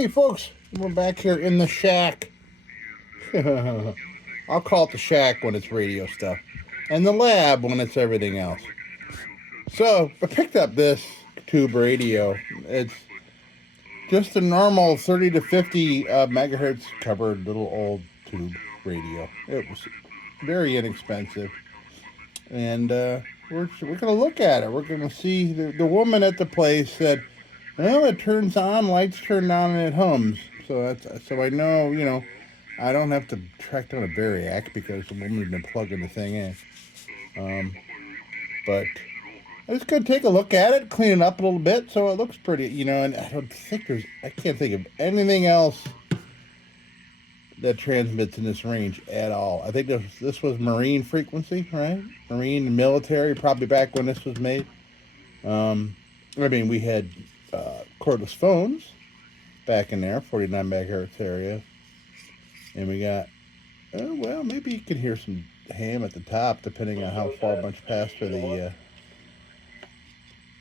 Hey folks, we're back here in the shack. I'll call it the shack when it's radio stuff, and the lab when it's everything else. So I picked up this tube radio. It's just a normal 30 to 50 megahertz covered little old tube radio. It was very inexpensive, and we're gonna look at it. We're gonna see. The woman at the place said, "Well, it turns on, lights turn on, and it hums." So I know, I don't have to track down a Variac because the woman's been plugging the thing in. But I just gonna take a look at it, clean it up a little bit, so it looks pretty, And I can't think of anything else that transmits in this range at all. I think this was marine frequency, right? Marine and military, probably back when this was made. We had cordless phones back in there, 49 megahertz area, and we got maybe you can hear some ham at the top depending on how far much past for the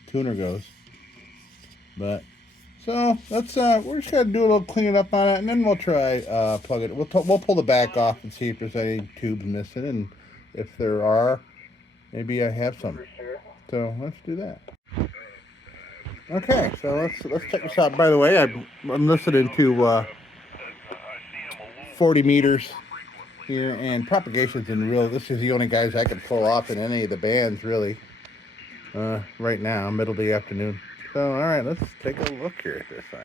tuner goes. But so let's we're just gonna do a little cleaning up on it, and then we'll try plug it. We'll pull the back off and see if there's any tubes missing, and if there are, maybe I have some. So let's do that. Okay, so let's check this out. By the way, I'm listening to 40 meters here, and propagation's in real. This is the only guys I can pull off in any of the bands really. Right now, middle of the afternoon. So, all right, let's take a look here at this thing.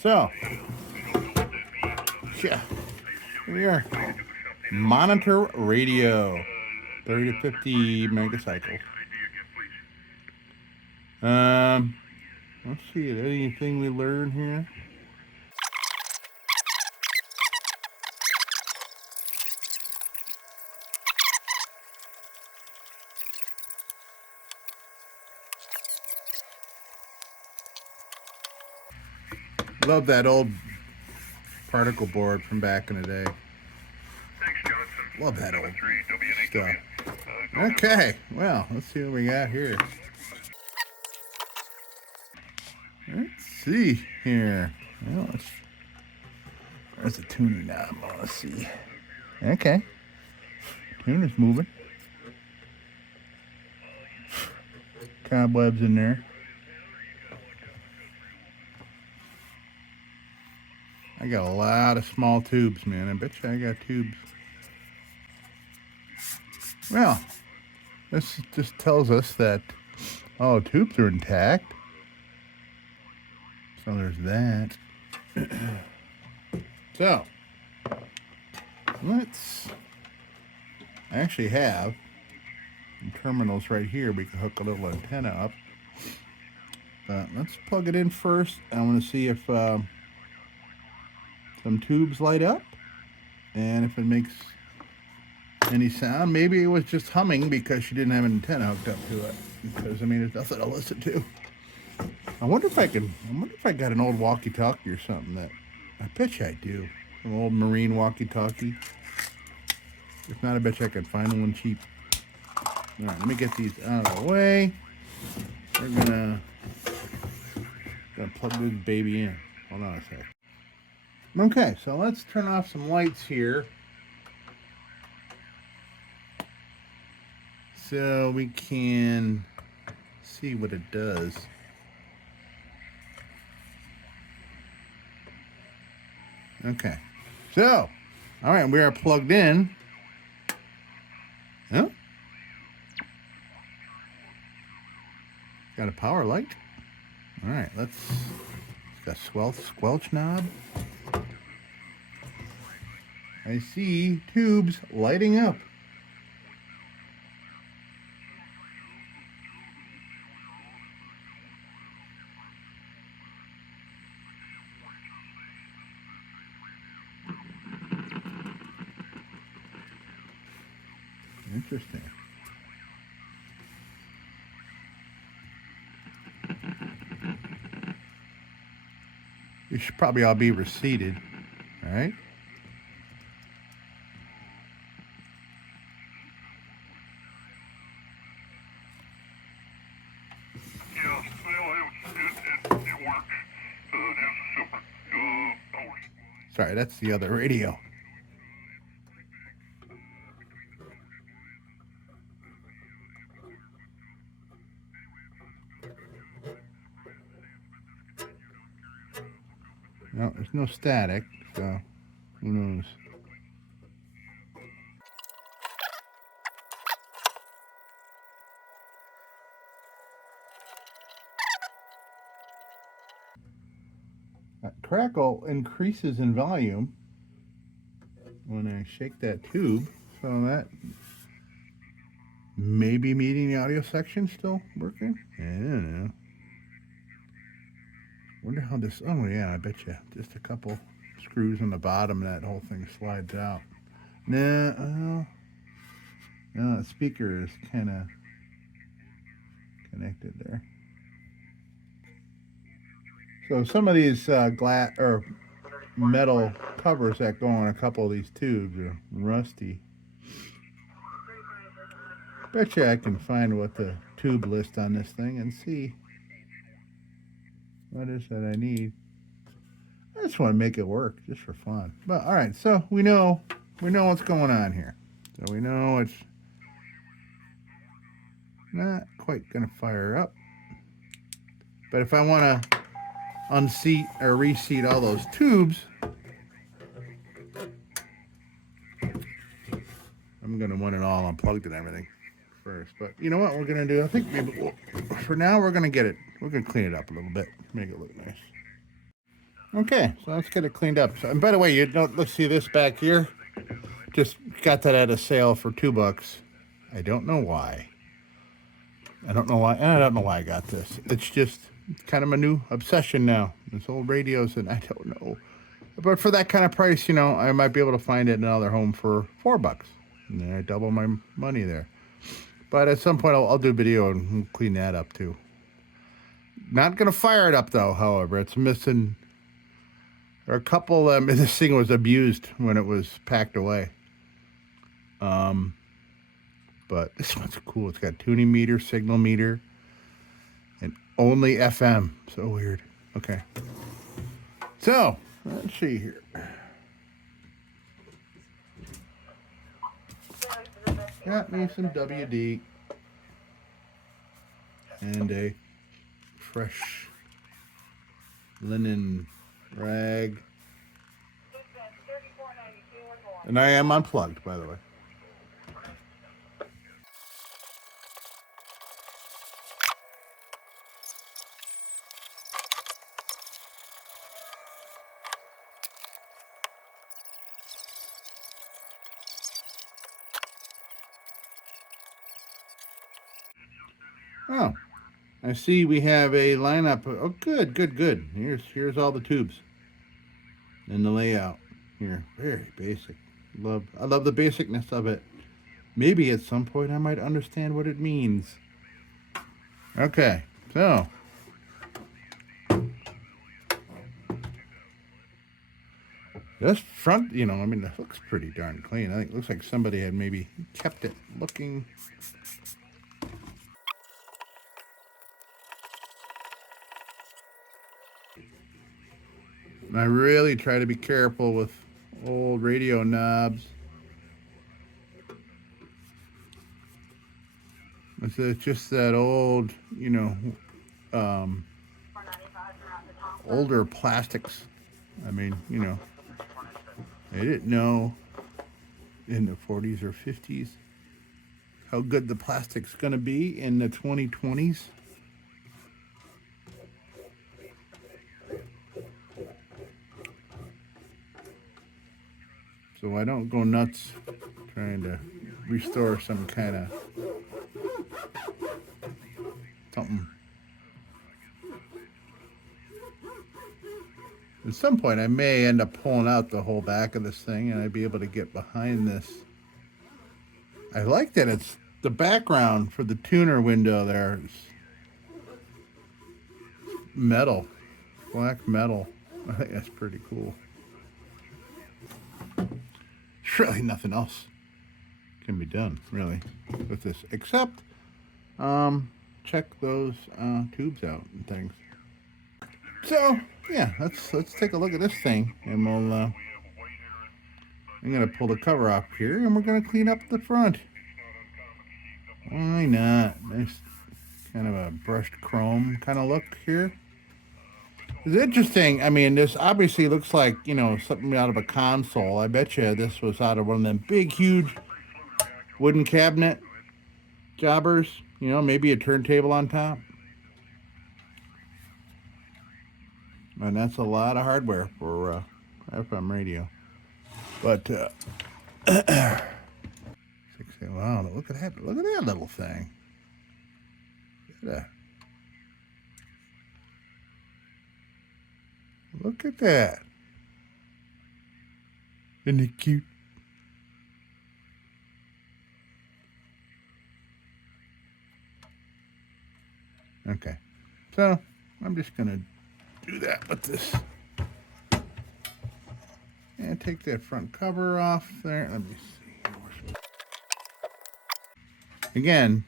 So, yeah, here we are. Monitor radio, 30 to 50 megacycles. Let's see, anything we learn here? Love that old particle board from back in the day. Love that old stuff. Okay, well, let's see what we got here. Let's see here. Well, there's a tuner knob. Let's see. Okay. Tuner's moving. Cobwebs in there. I got a lot of small tubes, man. I bet you I got tubes. Well, this just tells us that, tubes are intact. So there's that. So, I actually have some terminals right here. We can hook a little antenna up. But let's plug it in first. I want to see if some tubes light up, and if it makes any sound. Maybe it was just humming because she didn't have an antenna hooked up to it, because there's nothing to listen to. I wonder if I got an old walkie-talkie or something. That I bet you I do, an old marine walkie-talkie. If not, I bet you I can find one cheap. All right, let me get these out of the way. We're gonna plug this baby in. Hold on a sec. Okay, so let's turn off some lights here, so we can see what it does. Okay, so, all right, we are plugged in. Huh? Got a power light. All right, it's got squelch knob. I see tubes lighting up. Interesting. You should probably all be reseated, all right? Yeah, well, it works. Sorry, that's the other radio. No, there's no static, so who knows? That crackle increases in volume when I shake that tube, so that may be meeting the audio section still working. I don't know. Wonder how this. Oh yeah, I bet you just a couple screws on the bottom, and that whole thing slides out. No, the speaker is kind of connected there. So some of these glass or metal covers that go on a couple of these tubes are rusty. Bet you I can find what the tube list on this thing and see what is that I need. I just want to make it work just for fun. But all right, so we know what's going on here. So we know it's not quite gonna fire up. But if I want to unseat or reseat all those tubes, I'm gonna want it all unplugged and everything first. But you know what we're gonna do? I think maybe for now we're gonna clean it up a little bit, make it look nice. Okay, so let's get it cleaned up. So, and by the way, let's see this back here. Just got that at a sale for $2. I don't know why. I don't know why I got this. It's just kind of my new obsession now. This old radios, and I don't know. But for that kind of price, I might be able to find it in another home for $4. And then I double my money there. But at some point, I'll do a video and clean that up too. Not going to fire it up though, however. It's missing. There are a couple, this thing was abused when it was packed away. But this one's cool. It's got tuning meter, signal meter, and only FM. So weird. Okay. So, let's see here. Got me some WD and a fresh linen rag. And I am unplugged, by the way. Oh, I see we have a lineup. Oh, good. Here's all the tubes and the layout here. Very basic. I love the basicness of it. Maybe at some point I might understand what it means. Okay, so this front, it looks pretty darn clean. I think it looks like somebody had maybe kept it looking. And I really try to be careful with old radio knobs. It's just that old, older plastics. I didn't know in the 40s or 50s how good the plastic's going to be in the 2020s. So I don't go nuts trying to restore some kind of something. At some point I may end up pulling out the whole back of this thing and I'd be able to get behind this. I like that it's the background for the tuner window there is metal, black metal. I think that's pretty cool. Really nothing else can be done really with this except check those tubes out and things. So yeah, let's take a look at this thing and we'll I'm going to pull the cover off here, and we're going to clean up the front. Why not? Nice kind of a brushed chrome kind of look here. It's interesting. I mean, this obviously looks like, you know, something out of a console. I bet you this was out of one of them big, huge wooden cabinet jobbers. You know, maybe a turntable on top. And that's a lot of hardware for FM radio. But, wow, look at that. Look at that little thing. Look at that. Isn't it cute? Okay. So, I'm just going to do that with this. And take that front cover off there. Let me see. Again,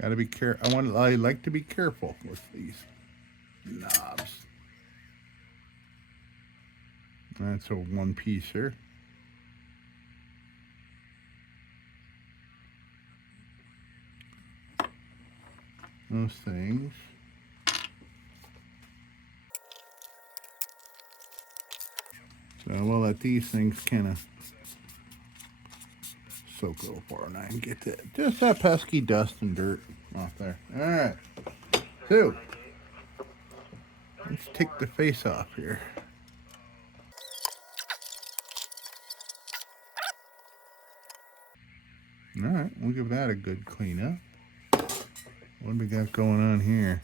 gotta be careful. I like to be careful with these knobs. That's a one piecer. Those things. So we'll let these things kind of soak over 409. Get that, just that pesky dust and dirt off there. All right. So let's take the face off here. All right, we'll give that a good clean up. What do we got going on here?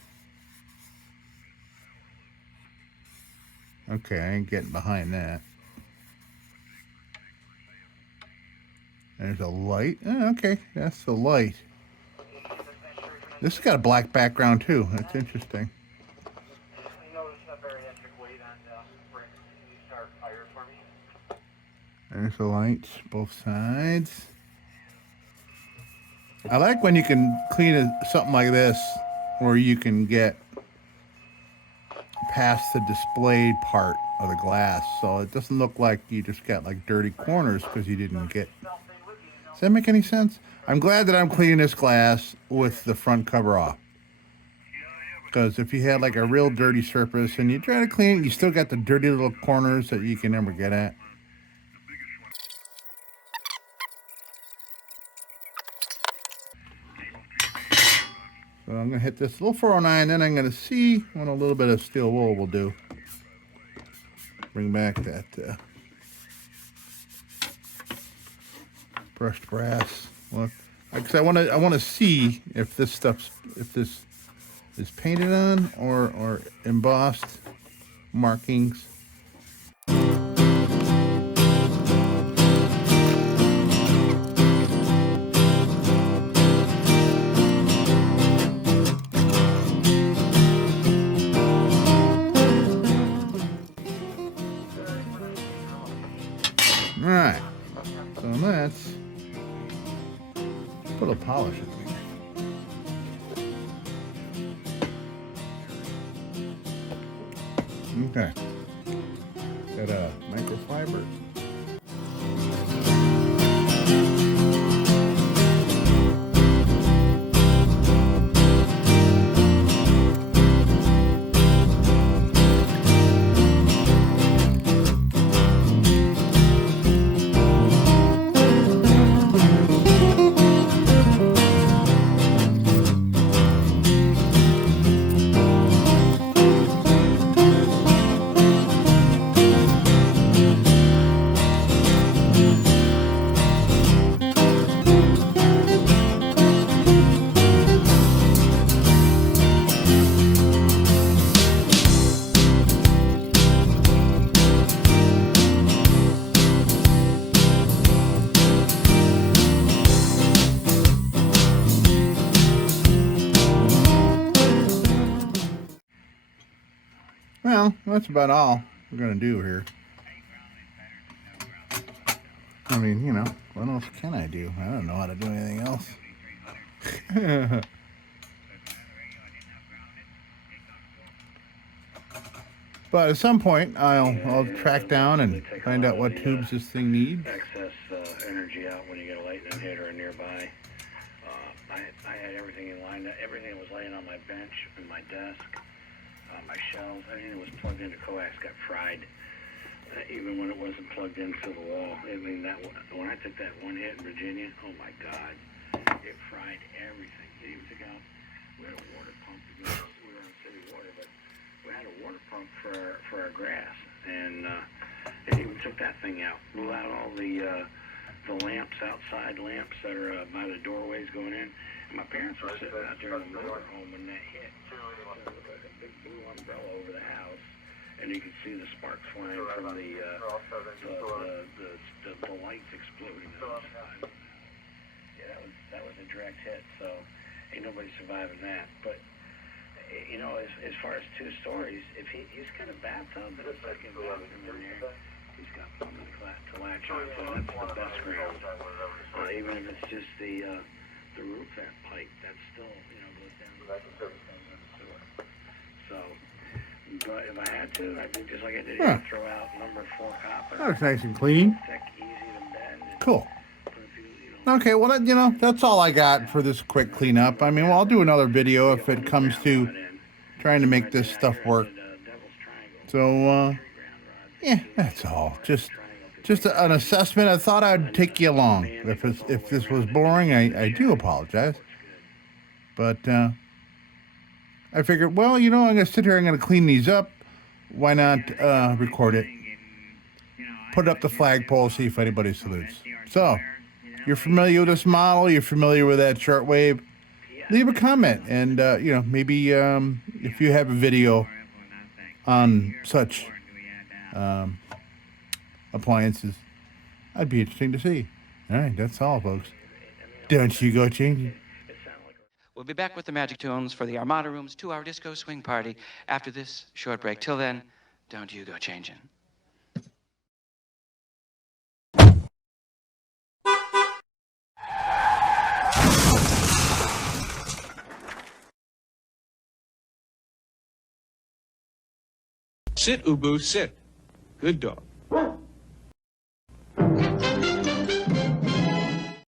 Okay, I ain't getting behind that. There's a light. Oh, okay, that's the light. This has got a black background too. That's interesting. There's the lights, both sides. I like when you can clean something like this, where you can get past the displayed part of the glass, so it doesn't look like you just got like dirty corners because you didn't get. Does that make any sense? I'm glad that I'm cleaning this glass with the front cover off. Because if you had like a real dirty surface and you try to clean it, you still got the dirty little corners that you can never get at. So I'm going to hit this little 409, then I'm going to see what a little bit of steel wool will do. Bring back that brushed brass look. Because I want to see if this is painted on or embossed markings. All right, so let's put a polish in there. Okay, got a microfiber. Well, that's about all we're going to do here. I mean, you know, what else can I do? I don't know how to do anything else. But at some point, I'll track down and find out what tubes this thing needs. energy out when you get a lightning hit or nearby. I had everything in line. Everything was laying on my bench and my desk, my shelves. Everything was plugged into coax got fried, even when it wasn't plugged into the wall. I mean, when I took that one hit in Virginia, oh my God, it fried everything. It even took out. We had a water pump because we were on city water, but we had a water pump for our grass, and it even took that thing out. Blew out all the lamps, outside lamps that are by the doorways going in. And my parents were sitting out there in the motorhome when that hit. So it looked like a big blue umbrella over the house, and you could see the sparks flying from the lights exploding outside. Yeah, that was a direct hit. So ain't nobody surviving that. But you know, as far as 2 stories, if he's got a bathtub and a second bathroom in there. He's got plumbing to latch on to. That's the best ground. Even if it's just the roof vent pipe, that's still, goes down to the sewer. So, but if I had to, I'd do just like I did here, throw out number 4 copper. That looks nice and clean. Thick, easy to bend. Cool. Okay, well, that's all I got for this quick cleanup. I mean, well, I'll do another video if it comes to trying to make this stuff work. So, yeah, that's all. Just an assessment. I thought I'd take you along. If this was boring, I do apologize. But I figured, well, I'm going to sit here. I'm going to clean these up. Why not record it? Put up the flagpole, see if anybody salutes. So, you're familiar with this model. You're familiar with that shortwave. Leave a comment, and maybe if you have a video on such appliances, I'd be interesting to see. All right, that's all, folks. Don't you go changing. We'll be back with the Magic Tunes for the Armada Room's 2-hour disco swing party after this short break. Till then, don't you go changing. Sit, Ubu, sit. Good dog.